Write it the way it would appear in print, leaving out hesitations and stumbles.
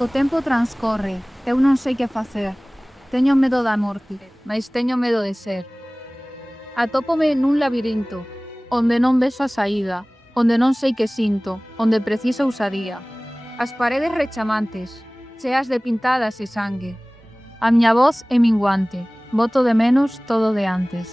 O tempo transcorre, eu non sei que facer. Teño medo da morte, mais teño medo de ser. Atópome nun labirinto, onde non vexo a saída, onde non sei que sinto, onde preciso ousadía. As paredes rechamantes, cheas de pintadas e sangue. A miña voz é minguante, boto de menos todo de antes.